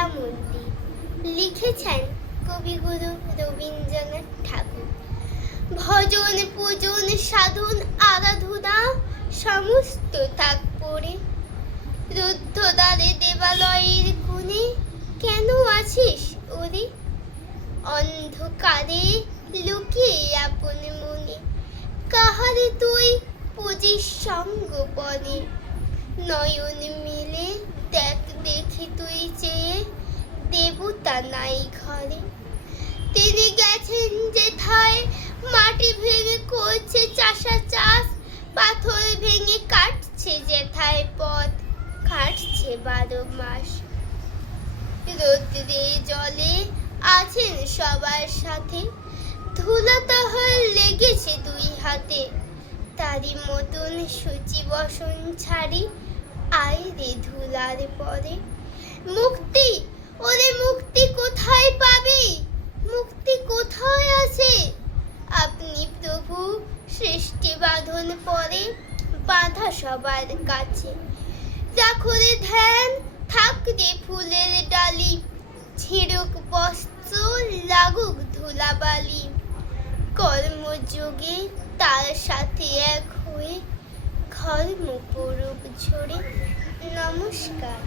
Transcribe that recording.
বাংলা মন্দির লিখেছেন কবিগুরু রবীন্দ্রনাথ ঠাকুর। ভজন পূজন সাধন আরাধনা সমস্ত ত্যাগ করে রুদ্ধদ্বারে দেবালয়ের কোণে কেন আছিস ওরে? অন্ধকারে লুকিয়ে আপন মনে কাহারে তুই পুজিস সঙ্গপনে। নয়ন মিলে দেখ দেখি তুই চেয়ে দেবতা নাই ঘরে। তিনি গেছেন যেথায় মাটি ভেঙে করছে চাষা চাষ, পাথর ভেঙে কাটছে যেথায় পথ কাটছে 12 মাস। রোদ্রে জলে আছেন সবার সাথে, ধুলা তাহার লেগেছে 2 হাতে। তারই মতন সূচি বসন ছাড়ি আয় রে ধুলার পরে। মুক্তি, ওরে মুক্তি কোথায় পাবি? মুক্তি কোথায় আছে? আপনি প্রভু সৃষ্টি বাঁধন পরে বাঁধা সবার কাছে। রাখো রে ধ্যান, থাক রে ফুলের ডালি, ছিড়ুক বস্ত্র লাগুক ধুলাবালি। কর্মযোগে তার সাথে এক হয়ে ধর্ম পড়ুক ঝরে। নমস্কার।